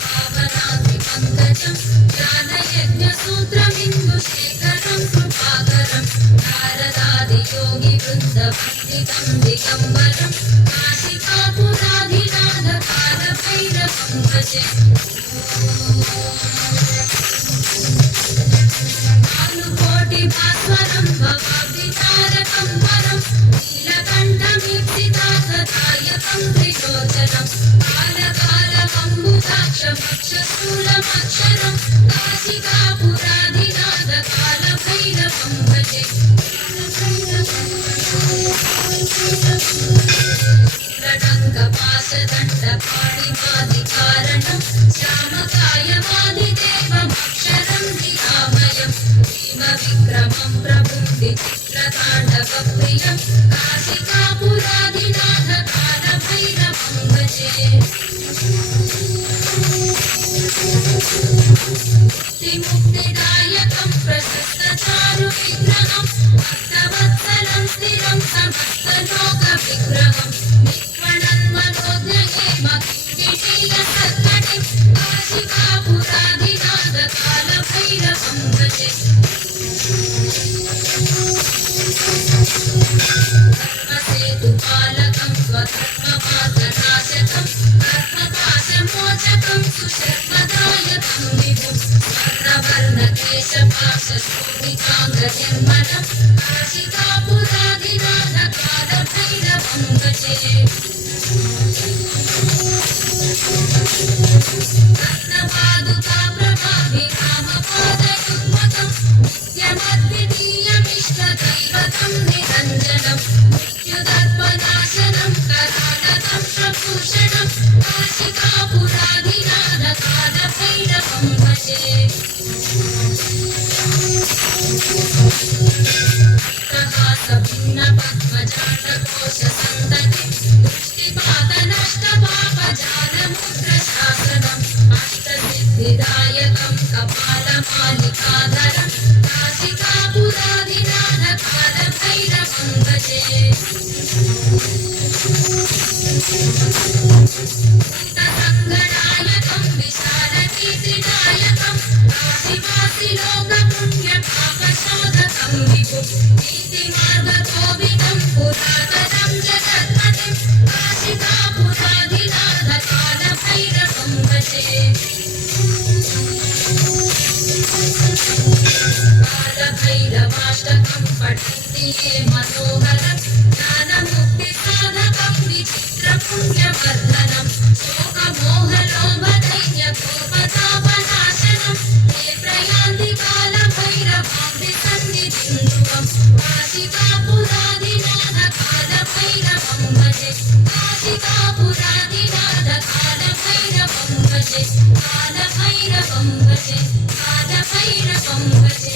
पावनाति पङ्कजं ज्ञानयज्ञसूत्रमिन्दुशेखरं कृपाकरं नारदादियोगिवृन्दवन्दितं दिगम्बरं काशिकापुराधिनाथकालभैरवं भजे। भानुकोटिभास्वरं भवाब्धितारकं परं नीलकण्ठमीप्सितार्थदायकं त्रिलोचनं कालकालकम्बुजाक्षमक्षशूलमक्षरं काशिकापुराधिनाथकालभैरवं भजे। लटङ्कपाशदण्डपाणिमादिकारणं श्यामकायमादिदेवमक्षरं धियामयं भीमविक्रमं प्रभुं विचित्रताण्डवप्रियं काशिकापुराधिनाथकालभैरवं भजे। मुक्तिदायकं प्रशस्तचारुविग्रहं भक्तवत्सलं स्थिरं समस्तलोकविग्रहं नित्वणन्मनोज्ञये मकिरीटिलसत्कटिं काशिकापुराधिनाथकालभैरवं भजे। धर्मसेतुपालकं स्वधर्मपातनाशकं कर्मपाशमोचकं सुशर्मदायकं विभुं स्वर्णवर्णकेशपाशशोभिताङ्गनिर्मलं काशिकापुराधिनाथकालभैरवं भजे। रत्नपादुकाप्रभाभिरामपादयुग्मकं नित्यमद्वितीयमिष्टदैवतं निरञ्जनं मृत्युदर्पनाशनं करालतं प्रभूषणं काशिकापुराधिनाथकालभैरवं भजे। प्रहासभिन्नपद्मजाटकोशसन्ततिं दृष्टिपातनष्टपापजालमुद्रशासनम् अष्टसिद्धिदायकं कपालमालिकाधरं काशिकापुराधिनाथकालभैरवं भजे। भूतसङ्गनायकं विशालकीर्तिदायकं काशीवासिलोकपुण्यपापशोधकं विभुं नीतिमार्गकोविदं पुरातनं जगत्पतिं काशिकापुराधिनाथकालभैरवं भजे। कालभैरवाष्टकं पठन्ति ये मनोहरं ज्ञानमुक्तिसाधकं विचित्रपुण्यवर्धनं शोकमोहलोभदैन्यकोपतापनाशनं ये प्रयान्ति कालभैरवाम्बिसन्निधिं ध्रुवं काशिकापुराधिनाथकालभैरवं भजे। काशिकापुराधिनाथकालभैरवं भजे। कालभैरवं भजे। कालभैरवं भजे।